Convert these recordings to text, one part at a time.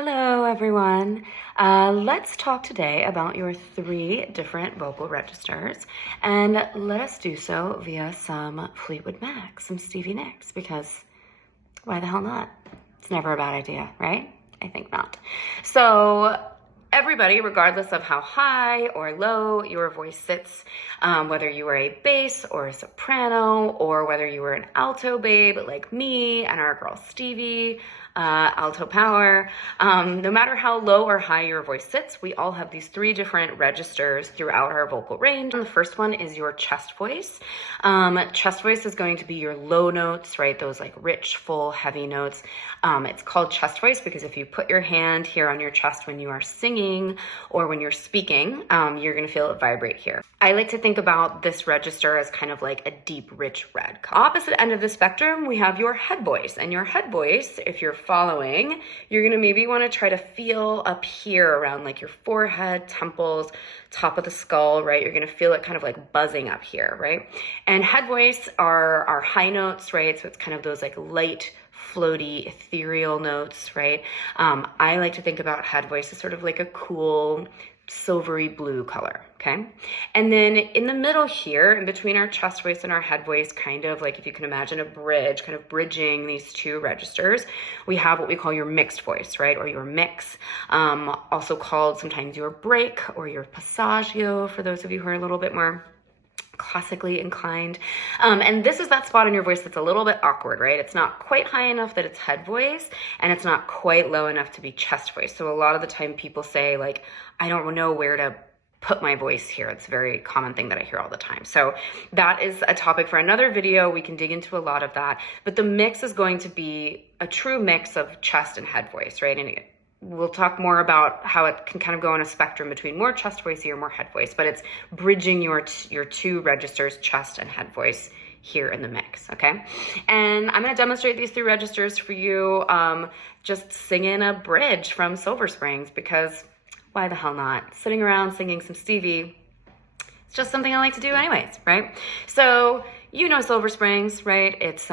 Hello, everyone. Let's talk today about your three different vocal registers, and let us do so via some Fleetwood Mac, some Stevie Nicks, because why the hell not? It's never a bad idea, right? I think not. So everybody, regardless of how high or low your voice sits, whether you are a bass or a soprano, or whether you were an alto babe like me and our girl Stevie, alto power, no matter how low or high your voice sits, we all have these three different registers throughout our vocal range. And the first one is your chest voice. Chest voice is going to be your low notes, right? Those like rich, full, heavy notes. It's called chest voice because if you put your hand here on your chest when you are singing or when you're speaking, you're gonna feel it vibrate here. I like to think about this register as kind of like a deep, rich red color. Opposite end of the spectrum, we have your head voice. And your head voice, if you're following, you're gonna maybe wanna try to feel up here around like your forehead, temples, top of the skull, right? You're gonna feel it kind of like buzzing up here, right? And head voice are high notes, right? So it's kind of those like light, floaty, ethereal notes, right? I like to think about head voice as sort of like a cool, silvery blue color, okay? And then in the middle here, in between our chest voice and our head voice, kind of like if you can imagine a bridge, kind of bridging these two registers, we have what we call your mixed voice, right? Or your mix, also called sometimes your break or your passaggio for those of you who are a little bit more classically inclined. And this is that spot in your voice that's a little bit awkward, right? It's not quite high enough that it's head voice, and it's not quite low enough to be chest voice. So a lot of the time people say like, I don't know where to put my voice here. It's a very common thing that I hear all the time. So that is a topic for another video. We can dig into a lot of that, but the mix is going to be a true mix of chest and head voice, right? And we'll talk more about how it can kind of go on a spectrum between more chest voicey or more head voice, but it's bridging your two registers, chest and head voice, here in the mix, okay? And I'm gonna demonstrate these three registers for you, just singing a bridge from Silver Springs, because why the hell not? Sitting around singing some Stevie, it's just something I like to do anyways, right? So you know Silver Springs, right? It's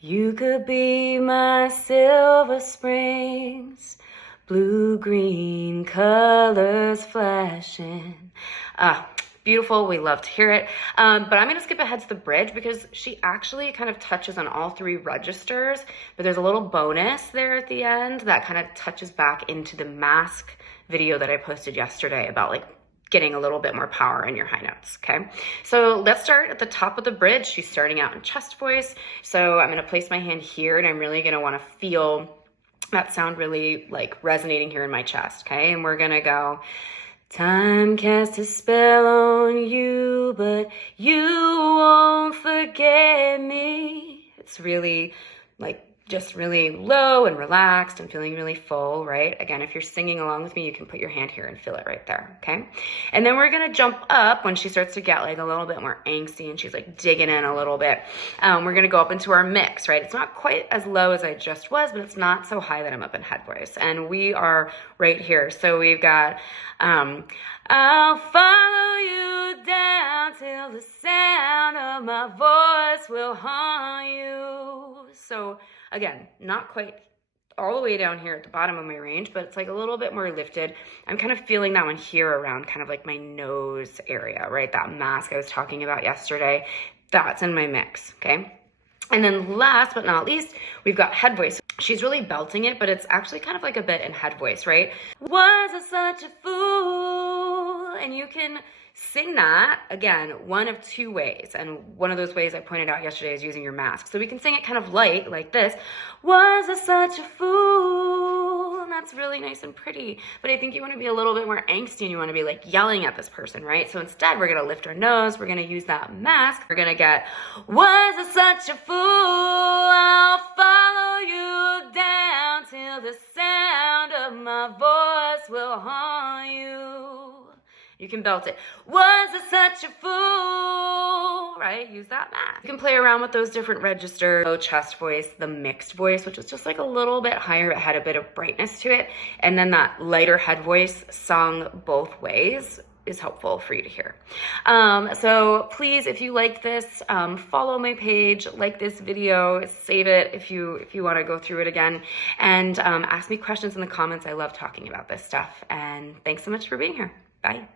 you could be my Silver Springs, blue-green colors flashing. Beautiful, we love to hear it. But I'm gonna skip ahead to the bridge because she actually kind of touches on all three registers, but there's a little bonus there at the end that kind of touches back into the mask video that I posted yesterday about like getting a little bit more power in your high notes, okay? So let's start at the top of the bridge. She's starting out in chest voice. So I'm gonna place my hand here and I'm really gonna wanna feel that sound really like resonating here in my chest, okay? And we're gonna go, time cast a spell on you, but you won't forget me. It's really like just really low and relaxed and feeling really full, right? Again, if you're singing along with me, you can put your hand here and feel it right there, okay? And then we're gonna jump up when she starts to get like a little bit more angsty and she's like digging in a little bit. We're gonna go up into our mix, right? It's not quite as low as I just was, but it's not so high that I'm up in head voice. And we are right here. So we've got, I'll follow you down till the sound of my voice will haunt you. So again, not quite all the way down here at the bottom of my range, but it's like a little bit more lifted. I'm kind of feeling that one here around kind of like my nose area, right? That mask I was talking about yesterday, that's in my mix, okay? And then last but not least, we've got head voice. She's really belting it, but it's actually kind of like a bit in head voice, right? Was I such a fool? And you can sing that, again, one of two ways. And one of those ways I pointed out yesterday is using your mask. So we can sing it kind of light, like this. Was I such a fool? And that's really nice and pretty. But I think you want to be a little bit more angsty and you want to be like yelling at this person, right? So instead, we're going to lift our nose. We're going to use that mask. We're going to get, was I such a fool? I'll follow you down till the sound of my voice will haunt you. You can belt it. Was I such a fool? Right? Use that mask. You can play around with those different registers. Low chest voice, the mixed voice, which is just like a little bit higher. It had a bit of brightness to it. And then that lighter head voice sung both ways is helpful for you to hear. So please, if you like this, follow my page, like this video, save it if you want to go through it again, and ask me questions in the comments. I love talking about this stuff. And thanks so much for being here. Bye.